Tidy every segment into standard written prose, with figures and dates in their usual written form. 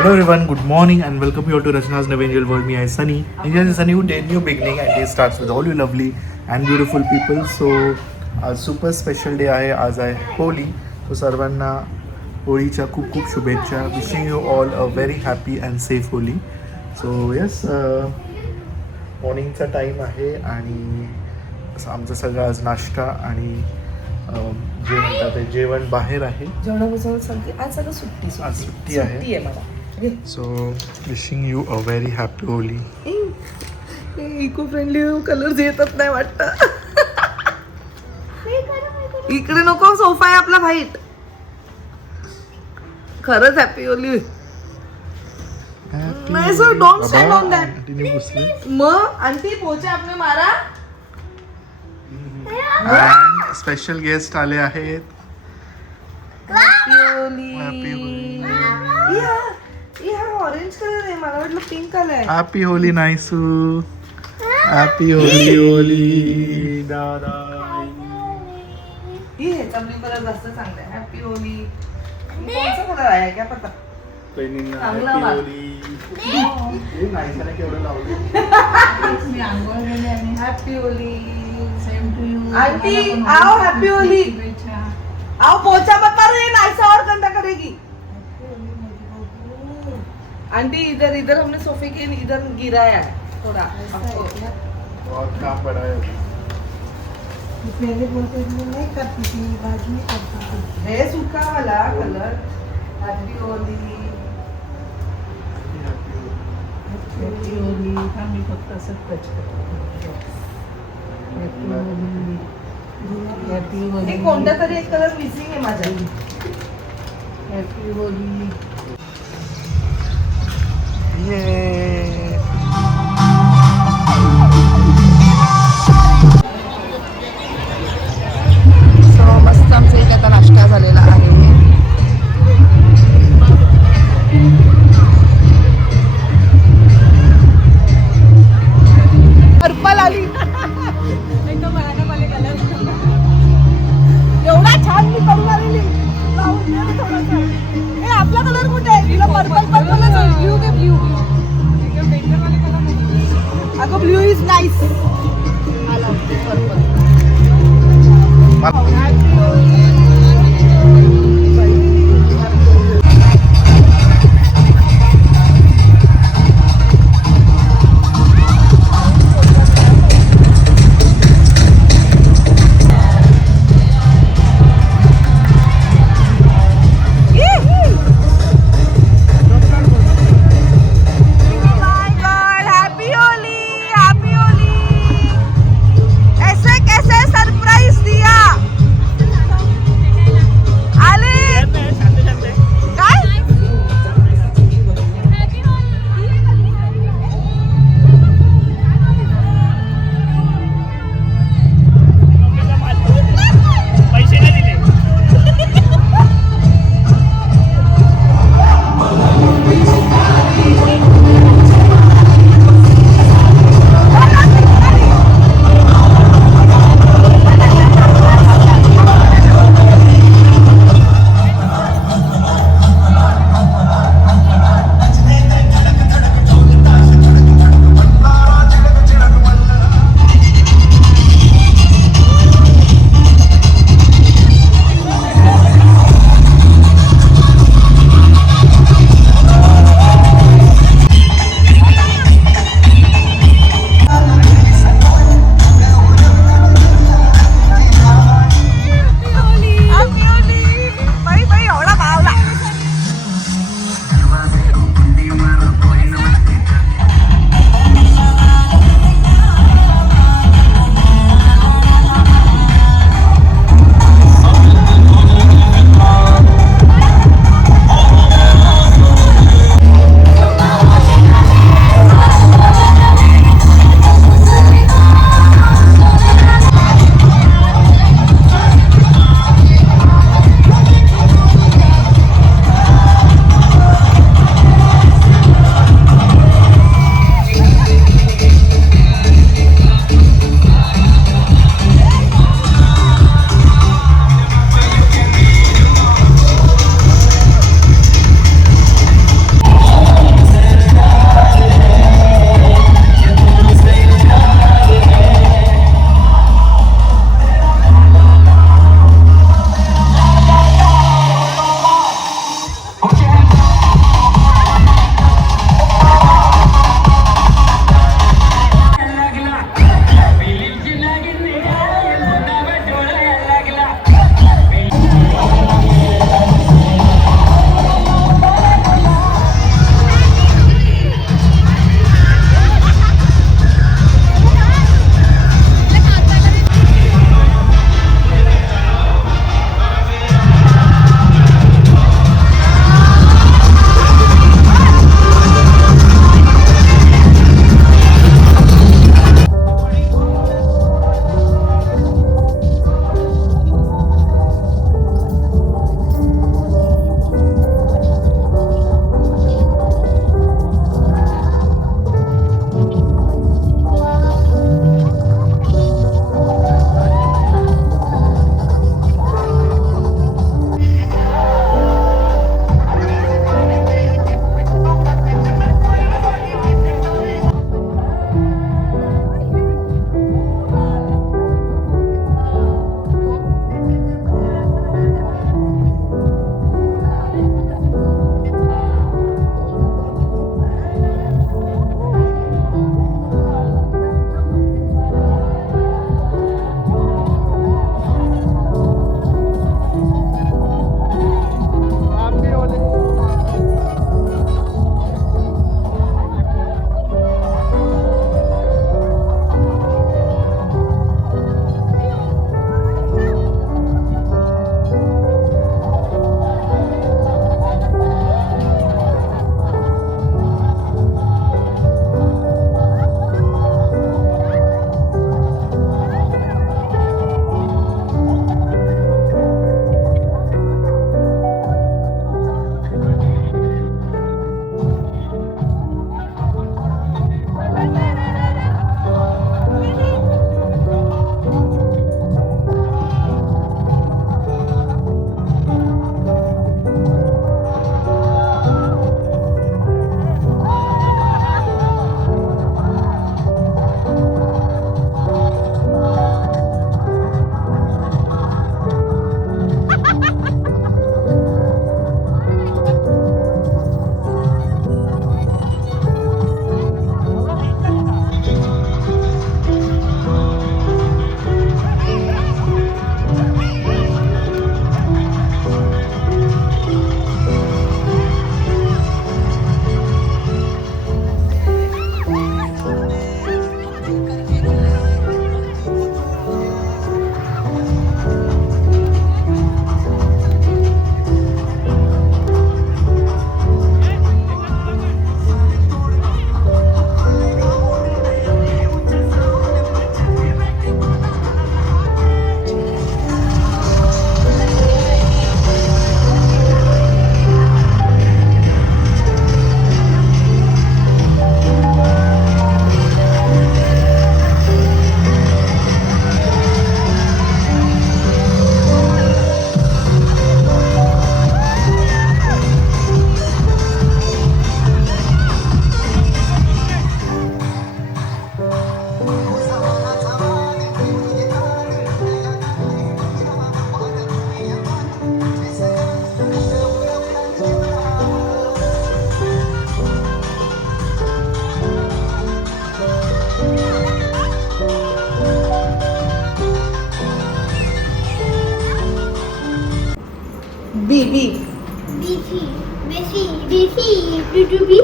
Hello everyone, good morning and welcome you all to Rachna's Never Angel World. Me, I Sunny. India is a new day, new beginning, and day starts with all you lovely and beautiful people. So, आज super special day आहे. आज आहे Holy. So सर्वांना होळीच्या खूप खूप शुभेच्छा. Wishing you all a very happy and safe Holi. So yes, मॉर्निंगचा टाइम आहे आणि आमचा सगळा आज नाश्ता आणि जे म्हणतात ते जेवण बाहेर आहे. जेवणाबरोबर सांगते आज सगळं सुट्टी आज सुट्टी आहे. मला. So wishing you a very happy Holi. Eco friendly colours येतच नाही वाटतं. इकडे नको, सोफा आहे आपला व्हाईट. खरंच हॅपी होली. नाही sir, don't stand on that. मग आंटी पोचे आपने मारा. अँड स्पेशल गेस्ट आले आहेत. Happy Holi. Happy Holi. Orange colour आहे, मला वाटलं पिंक कलर आहे. हॅपी होली नायसू. हॅपी होली होली दादा. ही ह्याचा ब्ल्यू कलर जास्त चांगला आहे. Happy Holy. कोणचा कलर आहे क्या पता. Happy Holy. नायसाने केवढं लावलं. Happy Holi. Same to you. Aunty आओ, हॅपी होली. आओ पोछा मत मारो, ये नाइसा और गंदा करेगी. आंटी इधर इधर हमने सोफे के इधर गिराया है थोड़ा आपको. बहुत काम बड़ा है. पहले बोलते थे नहीं करती थी, बाद में करती थी. है सूखा वाला colour. Happy Holy. Happy Holy. आम्ही फक्त असंच टच करतो. Happy Holy. हैप्पी हे होली. कोणता तरी एक कलर मिसिंग आहे माझ्या. Happy Holy. सो मस्त आमचा इथे आता नाश्ता झालेला आहे. पर्पल आली. एवढा छान मी करून आलेली. आपला कलर कुठे आहे? तिला पर्पल पर्पलच आहे. ब्ल्यू दे, ब्ल्यू. अगं ब्ल्यू इज नाईस. आला पर्पल.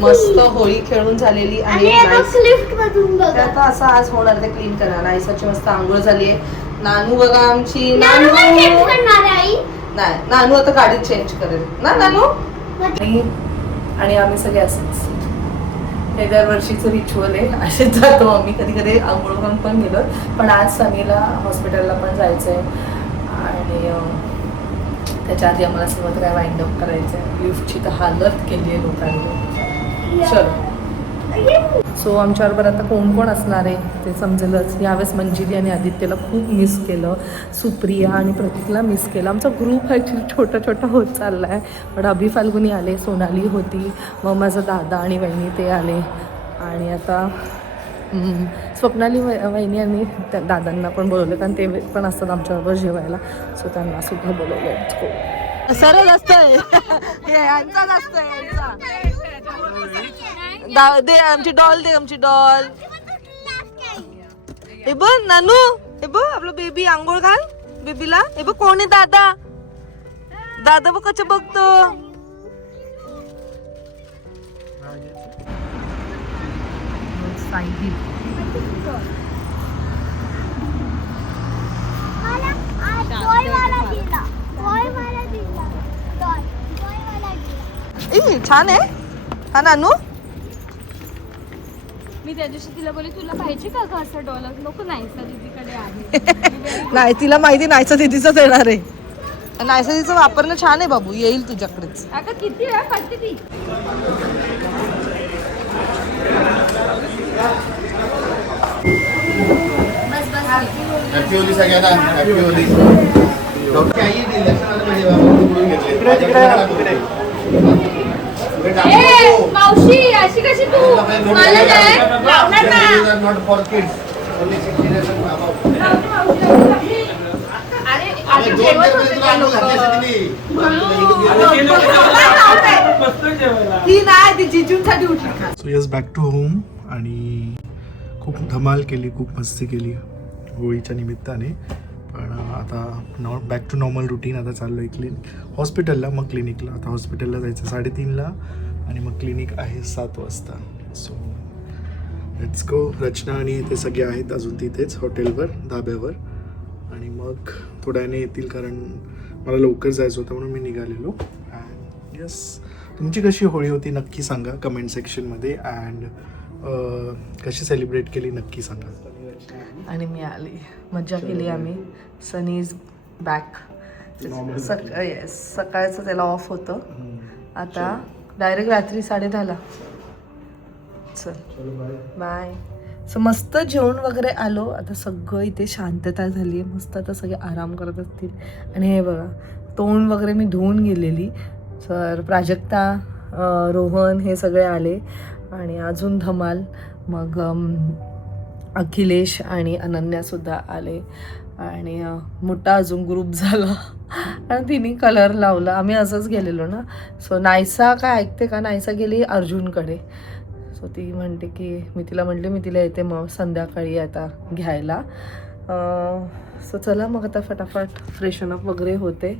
मस्त होळी खेळून झालेली आहे. ते आता असं आज होणार, ते क्लीन करणार. आईसाची मस्त आंघोळ झाली आहे. नानू बघा आमची, नानू नाही, नानू आता गाडीत चेंज करेल ना नानू. आणि आम्ही सगळे असंच, हे दरवर्षीचं रिच्युअल आहे, असेच जातो आम्ही. कधी कधी आंघोळ करून पण गेलो, पण आज सनीला हॉस्पिटलला पण जायचं आहे आणि त्याच्या आधी आम्हाला सगळं काय वाइंड अप करायचं आहे. लिफ्टची तर हालत केली आहे लोकांनी. चलो, सो आमच्याबरोबर आता कोण कोण असणार आहे ते समजेलच. यावेळेस मंजिरी आणि आदित्यला खूप मिस केलं, सुप्रिया आणि प्रतीकला मिस केलं. आमचा ग्रुप ॲक्च्युली छोटा छोटा होत चालला आहे. पण अभि फाल्गुनी आले, सोनाली होती, मग माझा दादा आणि वहिनी ते आले. आणि आता स्वप्नाली वहिनी आणि त्या दादांना पण बोलवलं, कारण ते पण असतात आमच्याबरोबर जेवायला. सो त्यांना सुद्धा बोलवलं. सरळ असतंय यांचा असतंय दे आमची डॉल, दे आमची डॉल. हे बघ नानू, हे बघ आपलं बेबी आंघोळ घाल बेबीला. हे बघ कोण आहे दादा, दादा बघ कसं बघतो. छान आहे हा नानू. मी त्या दिवशी तिला बोलले तुला पाहिजे का ग असं डॉलर. नको, नाहीसा दीदीकडे आहे. नाही, तिला माहिती नाहीचा दीदीचाच येणार आहे. नाहीसा दीदीचं वापरणं छान आहे बाबू, येईल तुझ्याकडेच. अगं किती वेळा पडते ती. हॅपी होली सगळ्यांना, हॅपी होली. मावशी अशी कशी तू मला नाही लावणार ना. Not for kids, only 16 years and above. अरे आधी जेवत होते त्या लोकं. ती नाही, ती जिजूंसाठी उठली. So yes, back to home. आणि खूप धमाल केली, खूप मस्ती केली होळीच्या निमित्ताने. पण आता बॅक टू नॉर्मल रुटीन. आता चाललो आहे हॉस्पिटलला, मग क्लिनिकला. आता हॉस्पिटलला जायचं 3:30ला आणि मग क्लिनिक आहे 7 वाजता. So let's go. रचना आणि ते सगळे आहेत अजून तिथेच हॉटेलवर, धाब्यावर. आणि मग थोड्याने येतील, कारण मला लवकर जायचं होतं म्हणून मी निघालेलो. अँड यस, तुमची कशी होळी होती नक्की सांगा कमेंट सेक्शनमध्ये. अँड कशी सेलिब्रेट केली नक्की सांगा. आणि मी आली, मज्जा केली आम्ही. सनी इज बॅक. येस, सकाळचं त्याला ऑफ होतं, आता डायरेक्ट रात्री 10:30ला. चल बाय. सो मस्त जेवण वगैरे आलो. आता सगळं इथे शांतता झाली आहे, मस्त आता सगळे आराम करत असतील. आणि हे बघा, तोंड वगैरे मी धुवून गेलेली. सर प्राजक्ता, रोहन हे सगळे आले आणि अजून धमाल. मग अखिलेश आणि अनन्यासुद्धा आले आणि मोठा अजून ग्रुप झाला आणि तिने कलर लावला. आम्ही असंच गेलेलो ना. सो नायसा काय ऐकते का, नायसा गेली अर्जुनकडे. सो ती म्हणते की मी तिला येते मग संध्याकाळी आता घ्यायला. सो चला मग आता फटाफट फ्रेशन अप वगैरे होते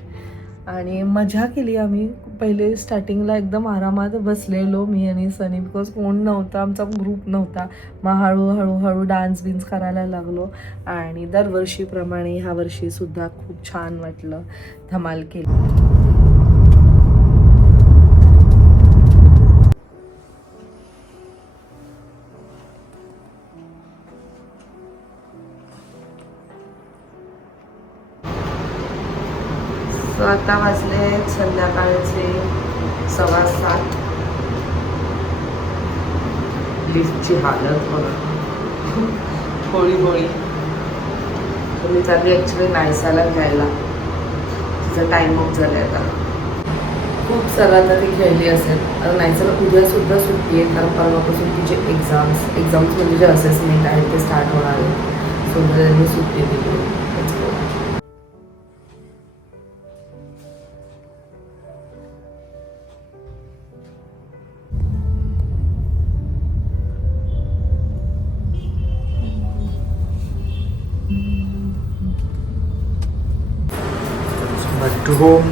आणि मजा केली आम्ही. पहिले स्टार्टिंगला एकदम आरामात बसलेलो मी आणि सनी, बिकॉज कोण नव्हतं, आमचा ग्रुप नव्हता. मग हळूहळू डान्स बिन्स करायला लागलो आणि दरवर्षीप्रमाणे ह्या वर्षीसुद्धा खूप छान वाटलं, धमाल केली. आता वाजले संध्याकाळचे 7:15. लिफ्टची हालत बघा, होळी. मी चालली ॲक्च्युली नायसाला घ्यायला, तिचा टाईम अप झाला आहे आता. खूप सारं आता ती खेळली असेल. आता नायसाला उद्यासुद्धा सुट्टी आहे, कारण परवापासून तिचे एक्झाम्स म्हणजे जे असेसमेंट आहे ते स्टार्ट होणार आहे. सो त्यांनी सुट्टी दिली. Back to home.